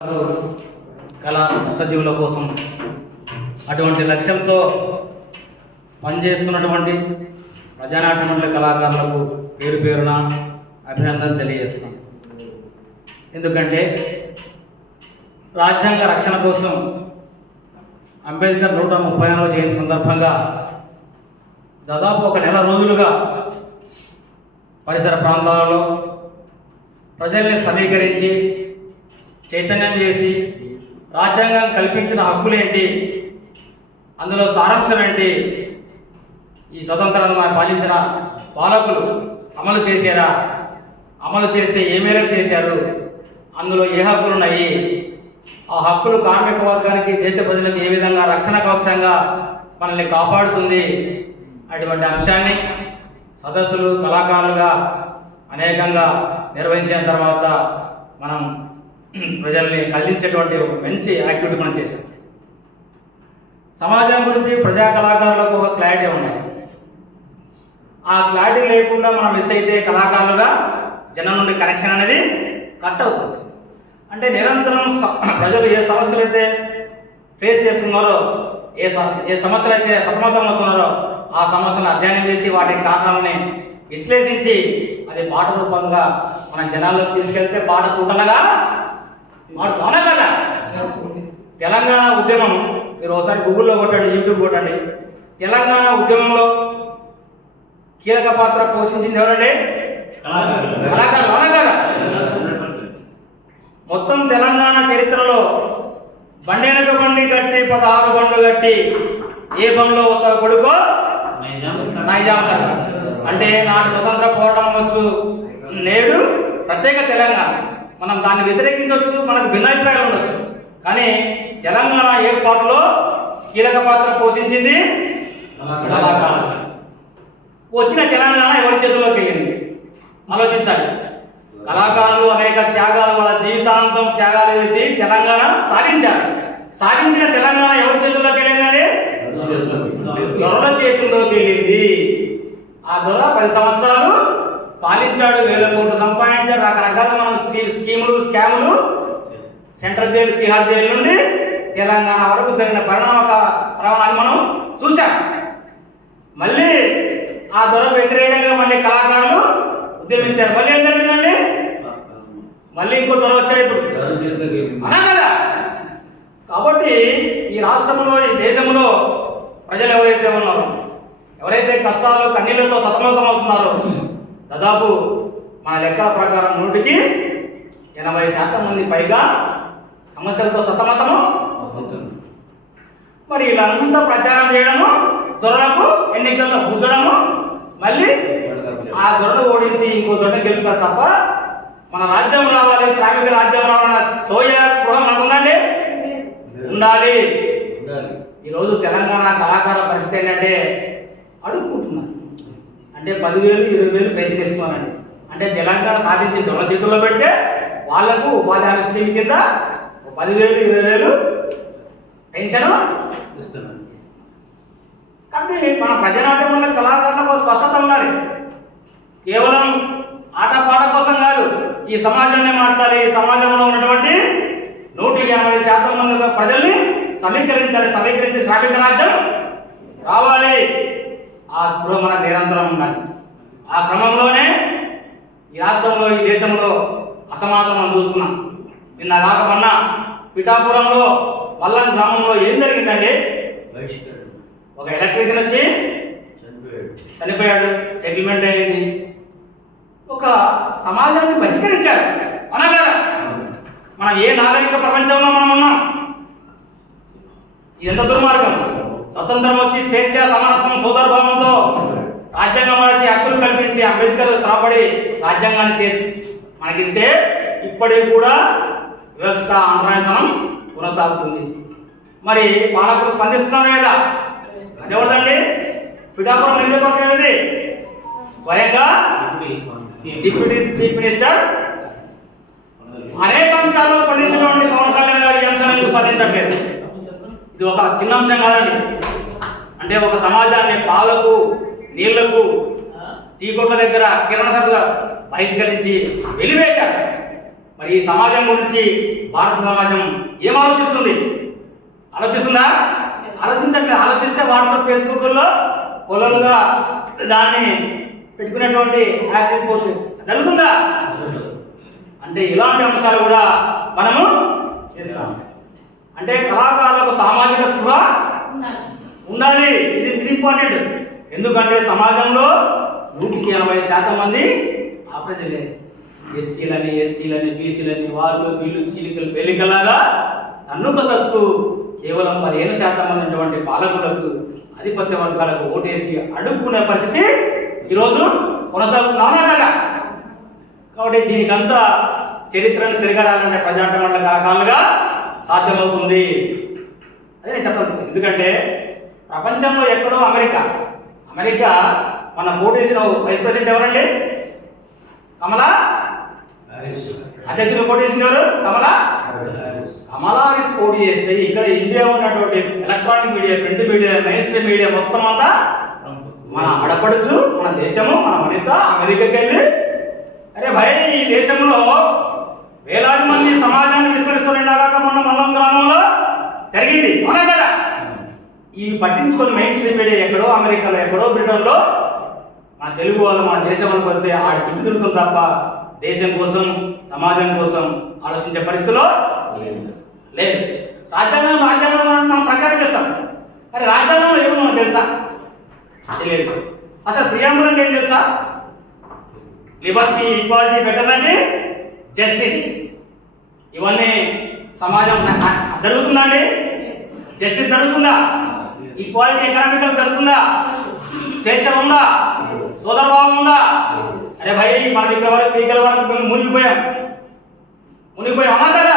కళ కష్టజీవుల కోసం అటువంటి లక్ష్యంతో పనిచేస్తున్నటువంటి ప్రజానాట్య మండలి కళాకారులకు పేరు పేరున అభినందన తెలియజేస్తాం ఎందుకంటే రాజ్యాంగ రక్షణ కోసం అంబేద్కర్ నూట ముప్పై నాలుగు జయంతి సందర్భంగా దాదాపు ఒక నెల రోజులుగా పరిసర ప్రాంతాలలో ప్రజల్ని సమీకరించి చైతన్యం చేసి రాజ్యాంగం కల్పించిన హక్కులేంటి? అందులో సారాంశం ఏంటి ఈ స్వతంత్రాన్ని మనం పాలించిన పాలకులు అమలు చేశారా? అమలు చేస్తే ఏ మేరకు చేశారు? అందులో ఏ హక్కులు ఉన్నాయి? ఆ హక్కులు కార్మిక వర్గానికి దేశ ప్రజలకు ఏ విధంగా రక్షణ కవచంగా మనల్ని కాపాడుతుంది అటువంటి అంశాన్ని సదస్సులు కళాకారులుగా అనేకంగా నిర్వహించిన తర్వాత మనం ప్రజల్ని కదిలించేటువంటి ఒక మంచి యాక్టివిటీ మనం చేశాం. సమాజం గురించి ప్రజా కళాకారులకు ఒక క్లారిటీ ఉన్నాయి ఆ క్లారిటీ లేకుండా మనం మిస్ అయితే కళాకారులుగా జనం నుండి కనెక్షన్ అనేది కట్ అవుతుంది. అంటే నిరంతరం ప్రజలు ఏ సమస్యలు అయితే ఫేస్ చేస్తున్నారో ఏ ఏ సమస్యలు అయితే సతమతం అవుతున్నారో ఆ సమస్యను అధ్యయనం చేసి వాటి కారణాలని విశ్లేషించి అది పాట రూపంగా మన జనాల్లోకి తీసుకెళ్తే పాట కూటనగా అవునా కదా. తెలంగాణ ఉద్యమం మీరు ఒకసారి గూగుల్లో కొట్టండి యూట్యూబ్ కొట్టండి. తెలంగాణ ఉద్యమంలో కీలక పాత్ర పోషించింది ఎవరండి కళాకారులు. అవునా కదా? మొత్తం తెలంగాణ చరిత్రలో బండెనక బండి కట్టి పదహారు బండ్లు కట్టి ఏ బండ్లో వస్తావు కొడుకో? నైజాం అంటే నాటి స్వతంత్ర పోరాటం వచ్చు నేడు ప్రత్యేక తెలంగాణ. మనం దాన్ని వ్యతిరేకించవచ్చు మనకు భిన్నాభిప్రాయాలు ఉండొచ్చు. కానీ తెలంగాణ ఏర్పాటులో కీలక పాత్ర పోషించింది కళాకారులు. వచ్చిన తెలంగాణ ఎవరి చేతుల్లోకి వెళ్ళింది? ఆలోచించాలి. కళాకారులు అనేక త్యాగాలు వాళ్ళ జీవితాంతం త్యాగాలు చేసి తెలంగాణ సాధించారు. సాధించిన తెలంగాణ ఎవరి చేతుల్లోకి వెళ్ళిందండి? దొరల చేతుల్లోకి వెళ్ళింది. ఆ దొర పది సంవత్సరాలు పాలించాడు వేల కోట్లు సంపాదించాడు. రకరకాల మనం స్కీములు స్కాములు సెంట్రల్ జైలు తిహార్ జైలు నుండి తెలంగాణ వరకు జరిగిన పరిణామ కా- ప్రమాణాలు మనం చూసాం మళ్ళీ ఆ దొర వ్యతిరేకంగా మళ్ళీ కళాకారులు ఉద్యమించారు. మళ్ళీ ఏం జరిగిందండి? మళ్ళీ ఇంకో దొర వచ్చాడు ఇప్పుడు. అనా కదా కాబట్టి ఈ రాష్ట్రంలో ఈ దేశంలో ప్రజలు ఎవరైతే ఉన్నారో ఎవరైతే కష్టాలు కన్నీళ్ళతో సతమతం అవుతున్నారో దాదాపు మన లెక్కల ప్రకారం నూటికి ఎనభై శాతం మంది పైగా సమస్యలతో సతమతము మరి వీళ్ళంతా ప్రచారం చేయడము దొరలకు ఎన్నికల్లో బుద్ధడము మళ్ళీ ఆ దొరను ఓడించి ఇంకో దొర గెలుపుతారు తప్ప మన రాజ్యం రావాలి శ్రామిక రాజ్యం రావాలన్న సోయ స్పృహ మనకు ఉందండి ఉండాలి. ఈరోజు తెలంగాణ కళాకారుల పరిస్థితి ఏంటంటే అడుక్కుంటున్నారు అంటే పదివేలు ఇరవై వేలు పెన్షన్ అంటే తెలంగాణ సాధించి దొంగ చేతుల్లో పెడితే వాళ్ళకు ఉపాధి హామీ స్కీమ్ కింద పదివేలు ఇరవై వేలు పెన్షన్ కాబట్టి మన ప్రజానాట్యం వల్ల కళాకారులకు స్పష్టత ఉండాలి. కేవలం ఆట పాట కోసం కాదు ఈ సమాజాన్ని మార్చాలి. ఈ సమాజంలో ఉన్నటువంటి నూట ఎనభై శాతం మంది ప్రజల్ని సమీకరించాలి. సమీకరించి శ్రామిక రాజ్యం రావాలి. ఆ స్పృహ మన నిరంతరం ఉండాలి. ఆ క్రమంలోనే ఈ రాష్ట్రంలో ఈ దేశంలో అసమానత మనం చూస్తున్నాం. నిన్న కాక మొన్న పిఠాపురంలో వల్లం గ్రామంలో ఏం జరిగిందంటే ఒక ఎలక్ట్రీషియన్ వచ్చి చనిపోయాడు. సెటిల్మెంట్ అయింది. ఒక సమాజాన్ని బహిష్కరించారు అవునా కదా? మనం ఏ నాగరిక ప్రపంచంలో మనం ఉన్నాం? ఎంత దుర్మార్గం? స్వతంత్రం వచ్చి స్వేచ్ఛ సమానత్వం సోదరభావంతో రాజ్యాంగం రాసి హక్కులు కల్పించి అంబేద్కర్ శ్రమపడి రాజ్యాంగాన్ని చేసి మనకిస్తే ఇప్పటికి కూడా వ్యవస్థ అంతరాయతనం కొనసాగుతుంది. మరి పాలకులు స్పందిస్తున్నారు కదా? అది పిఠాపురం నియోజకవర్గం ఏది? స్వయంగా డిప్యూటీ చీఫ్ మినిస్టర్? అనేక అంశాల్లో స్పందించినటువంటి పవన్ కళ్యాణ్ గారి అంశాలను స్పందించట్లేదు ఇది ఒక చిన్న అంశం కాదండి. అంటే ఒక సమాజాన్ని పాలకు నీళ్ళకు టీ కొట్ల దగ్గర కిరణ సరుకుల బహిష్కరించి వెలివేశారు. మరి ఈ సమాజం గురించి భారత సమాజం ఏం ఆలోచిస్తుంది? ఆలోచిస్తుందా? ఆలోచించట్లేదు ఆలోచిస్తే వాట్సాప్ ఫేస్బుక్లో పొలలుగా దాన్ని పెట్టుకునేటువంటి యాక్టివ్ పోస్ట్. జరుగుతుందా? అంటే ఇలాంటి అంశాలు కూడా మనము చేస్తాం. అంటే కళాకారులకు సామాజిక స్పృహ ఉండాలి. ఇది ఇది ఇంపార్టెంట్ ఎందుకంటే సమాజంలో నూటికి ఎనభై శాతం మంది ఆ ప్రజలే. ఎస్సీలని ఎస్టీలని బీసీలని వాళ్ళు వీళ్ళు చీలికలు వెలికలాగా తన్నుకసస్తూ కేవలం పదిహేను శాతం ఉన్నటువంటి పాలకులకు ఆధిపత్య వర్గాలకు ఓటేసి అడుక్కునే పరిస్థితి ఈరోజు కొనసాగుతున్నామా కదా కాబట్టి దీనికంతా చరిత్రను తిరగరాలంటే ప్రజాటమల కారణాలుగా సాధ్యమవుతుంది. అదే నేను చెప్పాలి ఎందుకంటే ప్రపంచంలో ఎక్కడో అమెరికా. అమెరికా మన పోటీసిన వైస్ ప్రెసిడెంట్ ఎవరండి? కమలా అధ్యక్షులు పోటీ చేసిన ఎవరు? కమలా? కమలా హారిస్ పోటీ చేస్తే ఇక్కడ ఇండియా ఉన్నటువంటి electronic media print media mainstream media మొత్తం అంతా మన ఆడపడుచు మన దేశము మన వనిత అమెరికాకి వెళ్ళి అరే భయ ఈ దేశంలో వేలాది మంది సమాజాన్ని విస్మరిస్తుండగా మొన్న మల్లం గ్రామంలో. జరిగింది. అవునా కదా? ఈ పట్టించుకొని మెయిన్ స్ట్రీమ్ మీడియా ఎక్కడో అమెరికాలో ఎక్కడో బ్రిటన్లో మన తెలుగు వాళ్ళు మన దేశంలోకి వస్తే ఆ చుట్టూ తిరుగుతుంది తప్ప దేశం కోసం సమాజం కోసం ఆలోచించే పరిస్థితిలో లేదు. రాజ్యాంగం రాజ్యాంగం మనం ప్రచారం చేస్తాం. మరి రాజ్యాంగంలో ఏమో మనకు తెలుసా? తెలియదు అసలు ప్రియాంబుల్ అంటే ఏం తెలుసా? లిబర్టీ ఈక్వాలిటీ బెటర్నండి జస్టిస్. ఇవన్నీ సమాజం జరుగుతుందా జస్టిస్ జరుగుతుందా? ఈక్వాలిటీ ఎకనామికల్ జరుగుతుందా? స్వేచ్ఛ ఉందా? సోదరభావం ఉందా? అరే భయ్ మనకి ఇక్కడ వరకు పీకల వరకు మేము మునిగిపోయాం. మునిగిపోయాం. అన్నా కదా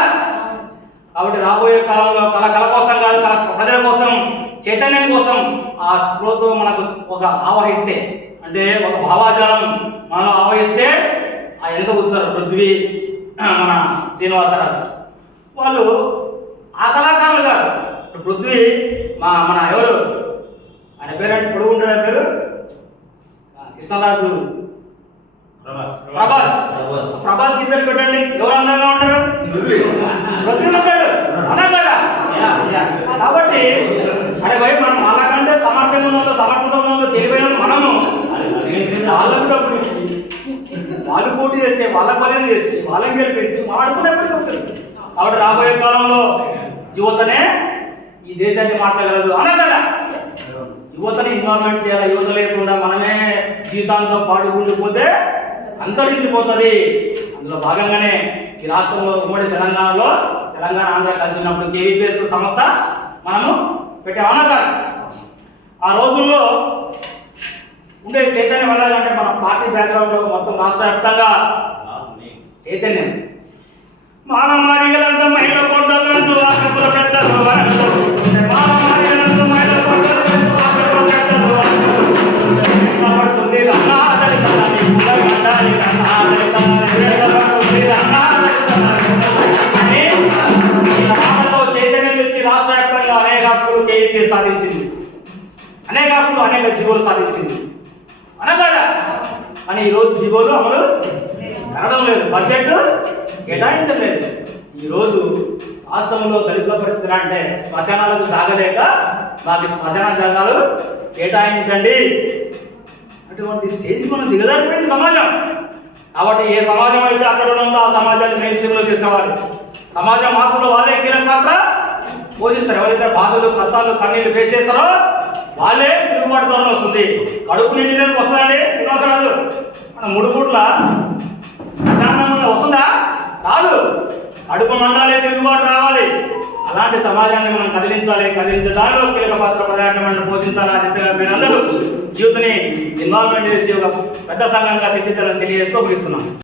కాబట్టి రాబోయే కాలంలో కళ కళ కోసం కాదు కళ ప్రజల కోసం చైతన్యం కోసం ఆ స్పృహతో మనకు ఒక ఆవహిస్తే అంటే ఒక భావాజాలం మనం ఆవహిస్తే ఆ వెనుక కూర్చోరు పృథ్వీ మన శ్రీనివాసరాజు. వాళ్ళు ఆ కళాకారులు కాదు. పృథ్వీ మా మన ఎవరు? ఆయన పేరు పొడుగు ఉంటాడు ఆయన పేరు? కృష్ణరాజు. ప్రభాస్. ప్రభాస్. కి పేరు పెట్టండి. ఎవరు అందంగా ఉంటారు? పృథ్వీ. ఉంటాడు అన్నా కదా? కాబట్టి అరే భయ్ మనం అలాగంటే సమర్థంగా సమర్థత ఉన్న వాళ్ళు తెలివైన మనము. వాళ్ళకు డబ్బులు ఇచ్చి వాళ్ళు పోటీ చేస్తే వాళ్ళ పనులు చేసి వాళ్ళని గెలిపించి వాడుకునే పరిస్థితి కాబట్టి రాబోయే కాలంలో యువతనే ఈ దేశాన్ని మార్చగలదు. కదా యువతని ఇన్వాల్వ్మెంట్ చేయాలి. యువత లేకుండా మనమే జీవితాంతం పాడుకుంటూ పోతే అంతరించిపోతుంది. అందులో భాగంగానే ఈ రాష్ట్రంలో ఉమ్మడి తెలంగాణలో తెలంగాణ ఆంధ్ర కలిసి ఉన్నప్పుడు కేవీపీఎస్ సంస్థ మనము పెట్టామన్నా కాదు ఆ రోజుల్లో ఉండే చైతన్యం వెళ్ళాలంటే మన పార్టీ బ్యాక్గ్రౌండ్ మొత్తం రాష్ట్ర వ్యాప్తంగా చైతన్యం. మానమారిగలంతా మహిళ పొట్టలంటూ విజయం సాధించింది. అనేక అనేక జీవోలు సాధించింది. అనగారా అని ఈరోజు జీవోలు అమలు జరగడం లేదు. బడ్జెట్ కేటాయించలేదు. ఈరోజు రాష్ట్రంలో దళితుల పరిస్థితి అంటే శ్మశానాలకు జాగలేక మాకు శ్మశాన జాగాలు కేటాయించండి. అటువంటి స్టేజ్ మనం దిగజారిపోయింది సమాజం. కాబట్టి ఏ సమాజం అయితే అక్కడ ఉందో ఆ సమాజాన్ని మెయిన్ స్ట్రీమ్లో చేసేవారు? సమాజ మార్పులో వాళ్ళే కీలక పాత్ర పోషిస్తారు ఎవరైతే బాధలు కష్టాలు కన్నీళ్ళు ఫేస్ చేస్తారో వాళ్ళే తిరుగుబాటు ధోరణి వస్తుంది. కడుపు నీళ్ళు వస్తుందండి శ్రీనివాసరాజు. మన మూడు పూట్ల ప్రశాంతంగా వస్తుందా? రాదు. కడుపు మండాలే తిరుగుబాటు రావాలి. అలాంటి సమాజాన్ని మనం కదిలించాలి కదిలించడానిలో కీలక పాత్ర ప్రధానమైన పోషించాలా దిశగా మీరందరూ యూత్ని ఇన్వాల్వ్మెంట్ చేసి ఒక పెద్ద సంఘంగా తెచ్చిద్దాలని తెలియజేస్తూ ముగిస్తున్నాం.